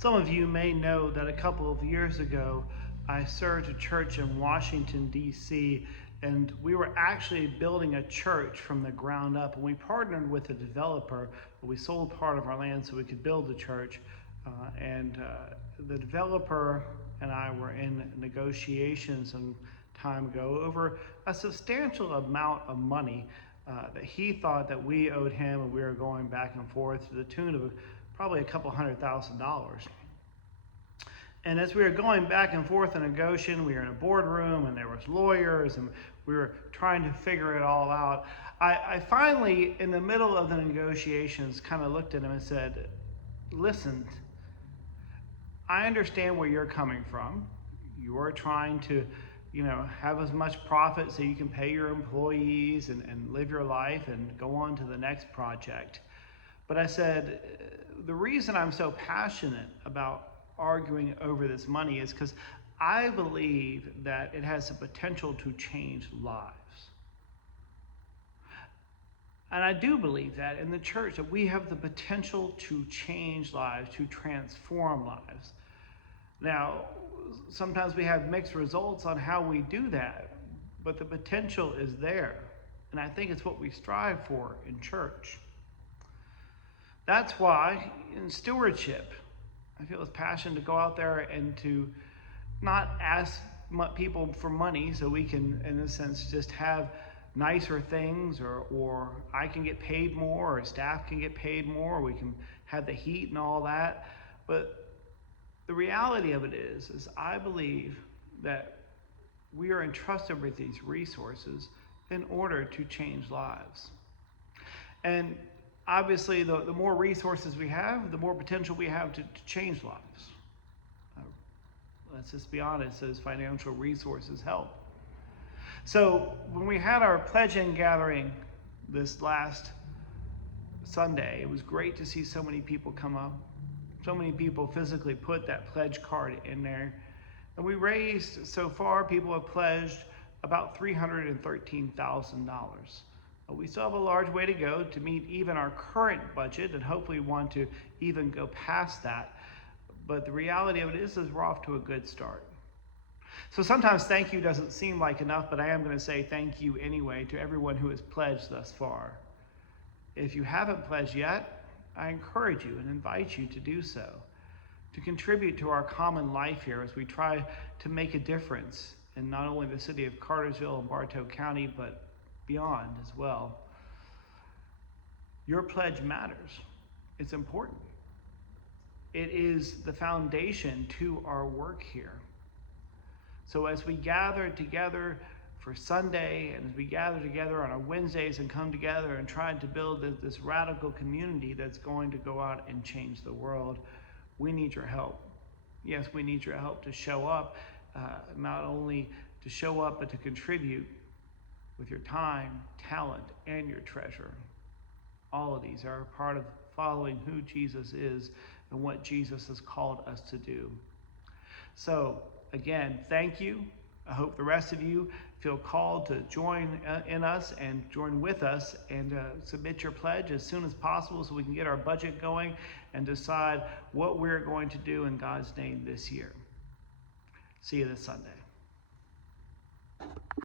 Some of you may know that a couple of years ago, I served a church in Washington, D.C., and we were actually building a church from the ground up. And we partnered with a developer. We sold part of our land so we could build the church. The developer and I were in negotiations some time ago over a substantial amount of money that he thought that we owed him, and we were going back and forth to the tune of probably a couple $100,000. And as we were going back and forth in negotiation, we were in a boardroom and there was lawyers and we were trying to figure it all out. I finally, in the middle of the negotiations, kind of looked at him and said, listen, I understand where you're coming from. You're trying to, have as much profit so you can pay your employees and live your life and go on to the next project. But I said, the reason I'm so passionate about arguing over this money is because I believe that it has the potential to change lives. And I do believe that in the church, that we have the potential to change lives, to transform lives. Now, sometimes we have mixed results on how we do that, but the potential is there. And I think it's what we strive for in church. That's why in stewardship, I feel this passion to go out there and to not ask people for money so we can, in a sense, just have nicer things, or I can get paid more, or staff can get paid more, or we can have the heat and all that. But the reality of it is I believe that we are entrusted with these resources in order to change lives. And obviously, the more resources we have, the more potential we have to change lives. Let's just be honest, those financial resources help. So when we had our pledging gathering this last Sunday, it was great to see so many people come up. So many people physically put that pledge card in there. And we raised, so far, people have pledged about $313,000. We still have a large way to go to meet even our current budget, and hopefully want to even go past that. But the reality of it is we're off to a good start. So sometimes thank you doesn't seem like enough, but I am going to say thank you anyway to everyone who has pledged thus far. If you haven't pledged yet, I encourage you and invite you to do so, to contribute to our common life here as we try to make a difference in not only the city of Cartersville and Bartow County, but beyond as well. Your pledge matters. It's important. It is the foundation to our work here. So as we gather together for Sunday, and as we gather together on our Wednesdays and come together and try to build this radical community that's going to go out and change the world, we need your help. Yes, we need your help to show up, not only to show up, but to contribute with your time, talent, and your treasure. All of these are a part of following who Jesus is and what Jesus has called us to do. So, again, thank you. I hope the rest of you feel called to join in us and join with us and submit your pledge as soon as possible so we can get our budget going and decide what we're going to do in God's name this year. See you this Sunday.